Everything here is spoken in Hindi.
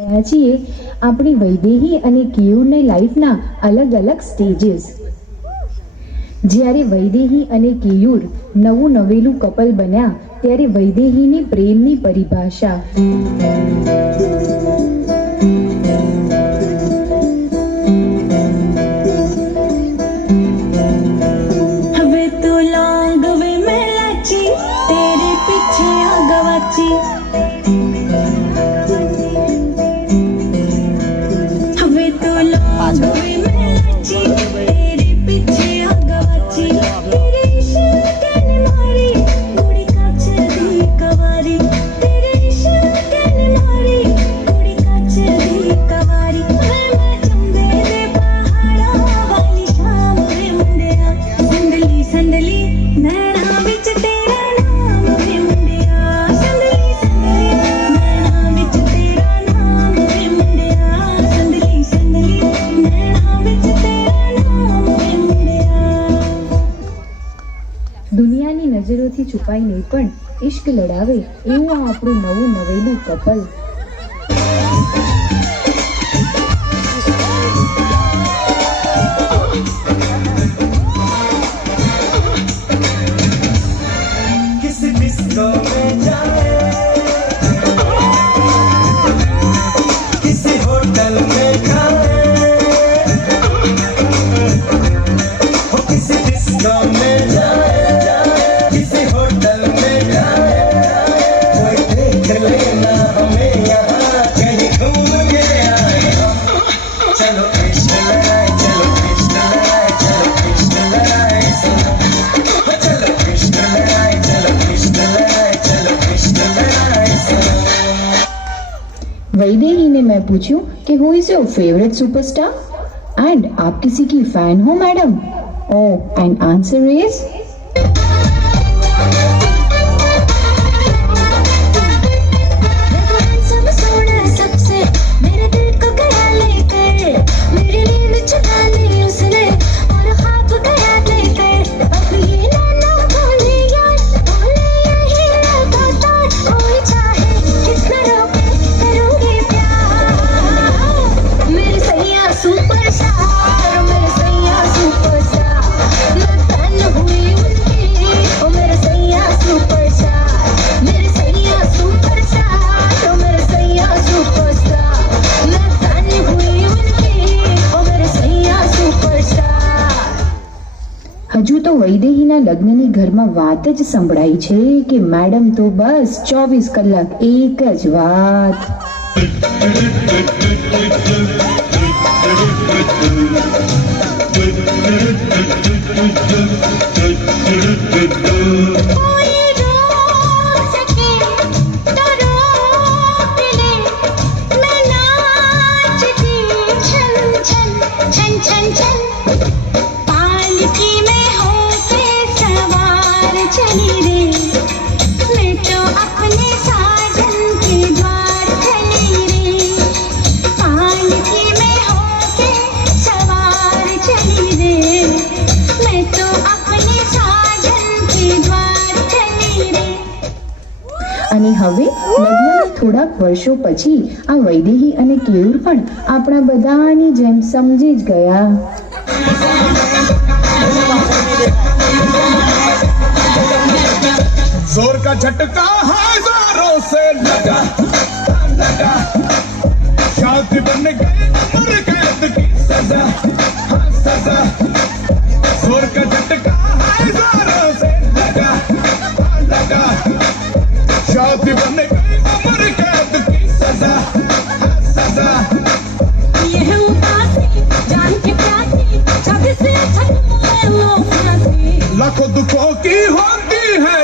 રહ્યા છીએ આપણી વૈદેહી અને કેયુરની લાઈફના અલગ અલગ સ્ટેજીસ. જ્યારે વૈદેહી અને કેયુર નવું નવેલું કપલ બન્યા ત્યારે વૈદેહીની પ્રેમની પરિભાષા. હવે તો લોંગ વે મેં લાચી તેરે પીછે આ ગવાચી. હવે તો લોંગ વે મેં લાચી તેરે પીછે આ ગવાચી. તેરે ઇશ્ક ને મારી ગોળી કાચ દી કવારી. તેરે ઇશ્ક ને મારી ગોળી કાચ દી કવારી. मैं चंदे दे पहाड़ा वाली शाम वे मुंडिया. संदली संदली नैना विच तेरा नाम वे मुंडिया. संदली संदली नैना विच तेरा नाम वे मुंडिया. संदली संदली नैना विच तेरा नाम वे मुंडिया. દુનિયાની નજરોથી છુપાઈને પણ ઇશ્ક લડાવે એવું આ આપણું નવું નવેલું કપલ. किसी डिस्को में जाए, किसी होटल में खाए, हो किसी डिस्को में जाए, किसी होटल में जाए, कोई देख लेना हमें यहाँ कहीं घूम के आए हम. चलो इश्क लगाए, चलो इश्क लगाए, चलो इश्क लगाए सनम. चलो इश्क लगाए, चलो इश्क लगाए, चलो इश्क लगाए सनम. वैदेही ने मैं पूछूं कि who is your favourite superstar and आप किसी की फैन हो madam? Oh, and answer is सब सोना सबसे मेरे दिल को गया लेकर. मेरी नींद चुरा ली उसने और ख्वाब गया लेकर. अब ये नैना बोले यार बोले यही लगातार. कोई चाहे कितना रोके करूंगी प्यार. मेरे सैया सुपरस्टार, मेरे सैया सुपरस्टार. मैं फैन हुई उनकी, ओ मेरे सैया सुपरस्टार. मेरे सैया सुपरस्टार, ओ मेरे सैया सुपरस्टार. मैं फैन हुई उनकी, ओ मेरे सैया सुपरस्टार. હજુ તો વૈદેહીના લગ્નની ઘરમાં વાત જ સંભળાઈ છે કે મેડમ તો બસ 24 કલાક એક જ વાત. कोई रोक सके तो रोक ले. मैं नाचती छन छन छन छन छन. पालकी में होके सवार चली रे. मैं तो अपने साजन के द्वार चली रे. पालकी में होके सवार चली रे. मैं तो अपने साजन के द्वार चली रे. અને હવે લગ્નના થોડાક વર્ષો પછી આ વૈદેહી અને કેયુર પણ આપણા બધાની જેમ સમજી જ ગયા. जोर का झटका हजारों से लगा लगा. शादी बन गई उम्र कैद की सजा, हाँ सजा. जोर का झटका हजारों से लगा लगा. शादी बन गई उम्र कैद की सजा, हाँ सजा. ये है उदासी जान के प्यासी. शादी से अच्छा तुम है वो फांसी. लाखों दुखों की होती है